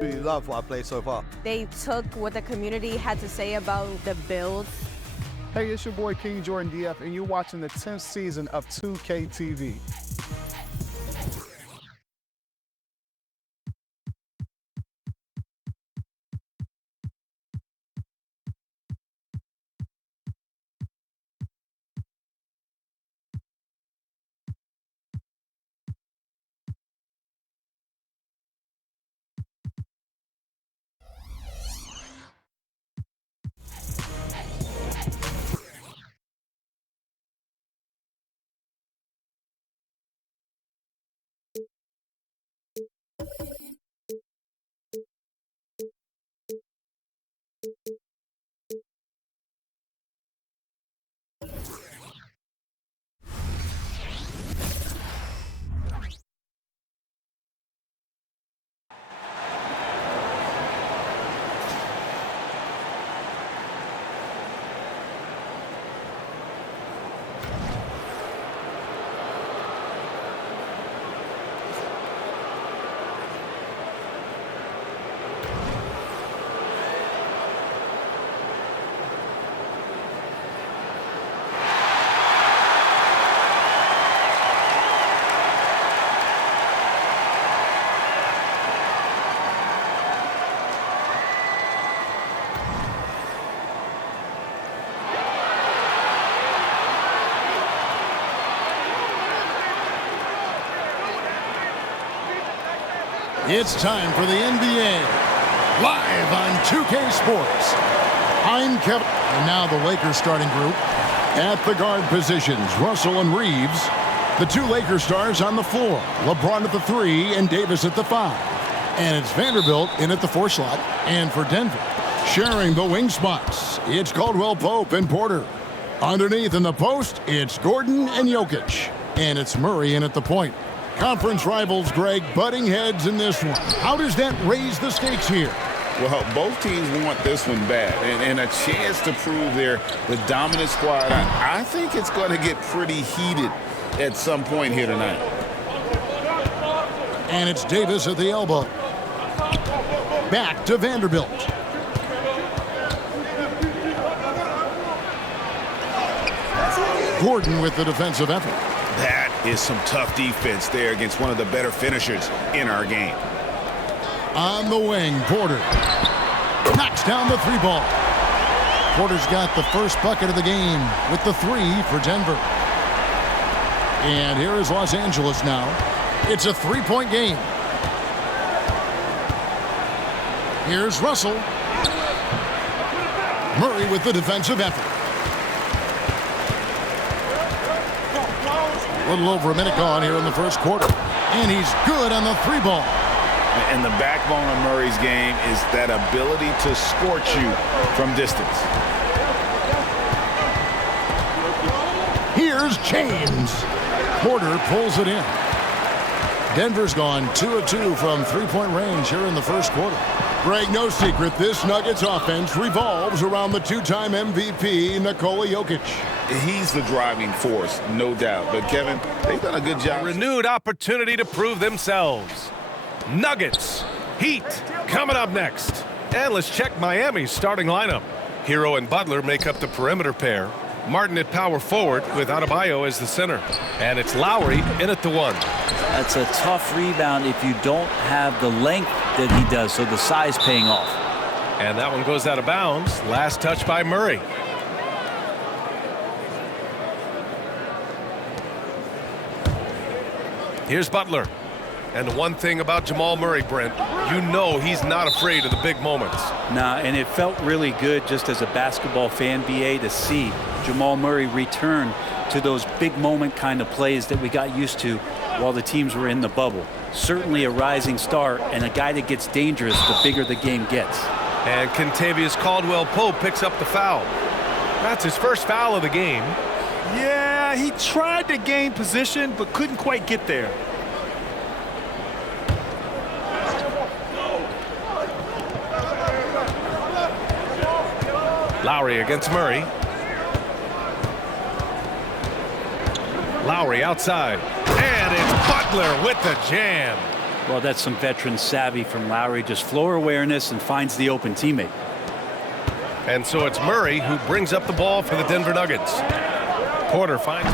Really love what I played so far. They took what the community had to say about the builds. Hey, it's your boy King Jordan DF, and you're watching the 10th season of 2K TV. It's time for the NBA, live on 2K Sports. I'm Kevin. And now the Lakers starting group. At the guard positions, Russell and Reeves. The two Lakers stars on the floor, LeBron at the 3 and Davis at the 5. And it's Vanderbilt in at the 4 slot. And for Denver, sharing the wing spots, it's Caldwell Pope and Porter. Underneath in the post, it's Gordon and Jokic. And it's Murray in at the point. Conference rivals, Greg, butting heads in this one. How does that raise the stakes here? Well, both teams want this one bad and a chance to prove they're the dominant squad. I think it's going to get pretty heated at some point here tonight. And it's Davis at the elbow. Back to Vanderbilt. Gordon with the defensive effort. That is some tough defense there against one of the better finishers in our game. On the wing, Porter knocks down the 3 ball. Porter's got the first bucket of the game with the 3 for Denver. And here is Los Angeles now. It's a 3-point game. Here's Russell. Murray with the defensive effort. A little over a minute gone here in the first quarter. And he's good on the 3 ball. And the backbone of Murray's game is that ability to scorch you from distance. Here's James. Porter pulls it in. Denver's gone 2 of 2 from 3-point range here in the first quarter. Greg, no secret, this Nuggets offense revolves around the 2-time MVP, Nikola Jokic. He's the driving force, no doubt. But, Kevin, they've done a good job. Renewed opportunity to prove themselves. Nuggets, Heat, coming up next. And let's check Miami's starting lineup. Hero and Butler make up the perimeter pair. Martin at power forward with Adebayo as the center. And it's Lowry in at the 1. That's a tough rebound if you don't have the length that he does, so the size paying off. And that one goes out of bounds. Last touch by Murray. Here's Butler. And the one thing about Jamal Murray, Brent, you know he's not afraid of the big moments. Nah, and it felt really good just as a basketball fan, BA, to see Jamal Murray return to those big moment kind of plays that we got used to while the teams were in the bubble. Certainly a rising star and a guy that gets dangerous the bigger the game gets. And Kentavious Caldwell-Pope picks up the foul. That's his first foul of the game. Yeah, he tried to gain position but couldn't quite get there. Lowry against Murray. Lowry outside. And it's Butler with the jam. Well, that's some veteran savvy from Lowry. Just floor awareness and finds the open teammate. And so it's Murray who brings up the ball for the Denver Nuggets. Porter finds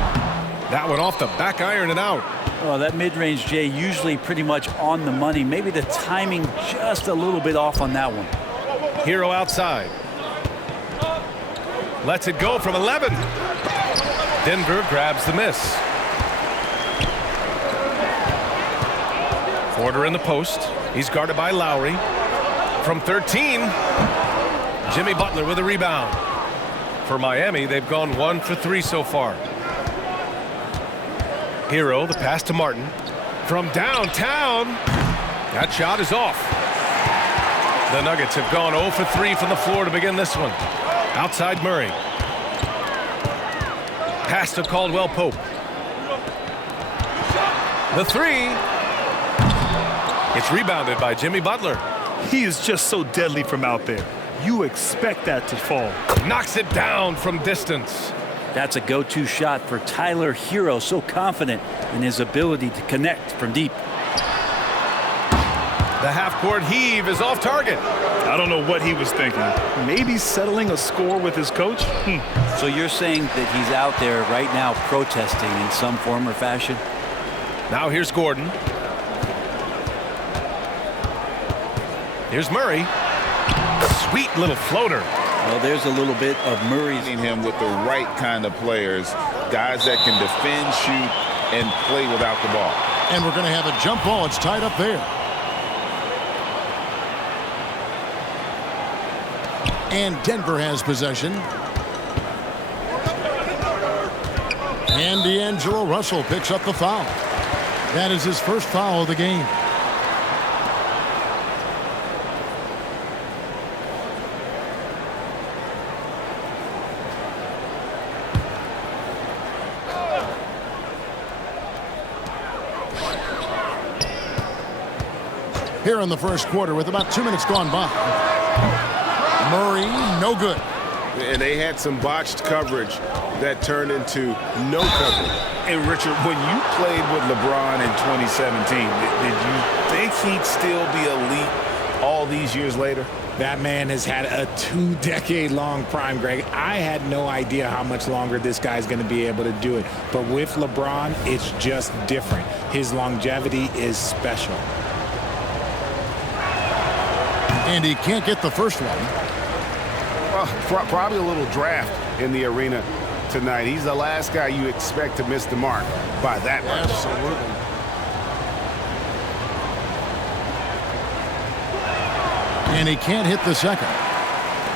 that one off the back iron and out. Well, that mid-range, Jay, usually pretty much on the money. Maybe the timing just a little bit off on that one. Hero outside. Lets it go from 11. Denver grabs the miss. Porter in the post. He's guarded by Lowry. From 13, Jimmy Butler with a rebound. For Miami, they've gone 1 for 3 so far. Hero, the pass to Martin. From downtown, that shot is off. The Nuggets have gone 0 for 3 from the floor to begin this one. Outside Murray. Pass to Caldwell Pope. The three. It's rebounded by Jimmy Butler. He is just so deadly from out there. You expect that to fall. Knocks it down from distance. That's a go-to shot for Tyler Hero. So confident in his ability to connect from deep. The half-court heave is off target. I don't know what he was thinking. Maybe settling a score with his coach? So you're saying that he's out there right now protesting in some form or fashion? Now here's Gordon. Here's Murray. Sweet little floater. Well, there's a little bit of Murray's. Him with the right kind of players, guys that can defend, shoot, and play without the ball. And we're going to have a jump ball. It's tied up there. And Denver has possession. And D'Angelo Russell picks up the foul. That is his first foul of the game. Here in the first quarter with about 2 minutes gone by. Murray, no good. And they had some botched coverage that turned into no coverage. And Richard, when you played with LeBron in 2017, did you think he'd still be elite all these years later? That man has had a 2-decade-long prime, Greg. I had no idea how much longer this guy's going to be able to do it. But with LeBron, it's just different. His longevity is special. And he can't get the first one. Well, probably a little draft in the arena tonight. He's the last guy you expect to miss the mark by that much. Absolutely. And he can't hit the second.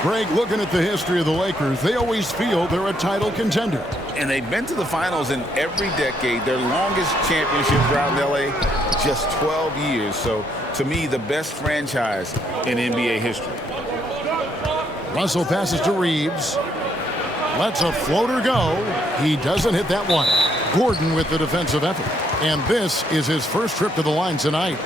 Greg, looking at the history of the Lakers, they always feel they're a title contender. And they've been to the finals in every decade. Their longest championship drought in L.A., just 12 years. So, to me, the best franchise in NBA history. Russell passes to Reeves. Lets a floater go. He doesn't hit that one. Gordon with the defensive effort. And this is his first trip to the line tonight.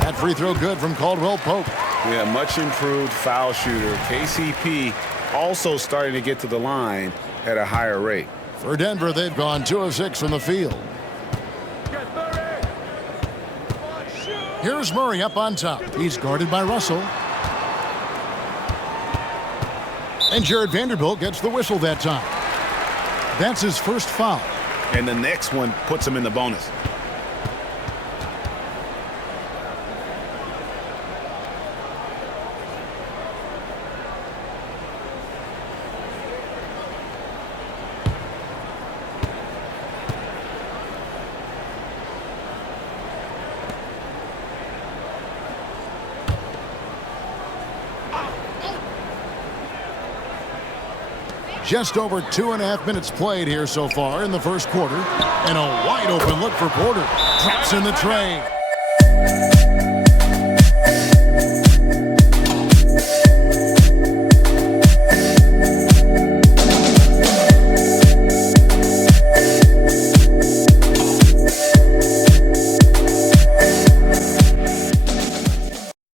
That free throw good from Caldwell Pope. Yeah, much improved foul shooter. KCP also starting to get to the line at a higher rate. For Denver, they've gone 2 of 6 from the field. Here's Murray up on top. He's guarded by Russell. And Jared Vanderbilt gets the whistle that time. That's his first foul. And the next one puts him in the bonus. Just over 2.5 minutes played here so far in the first quarter. And a wide open look for Porter. Drops in the tray.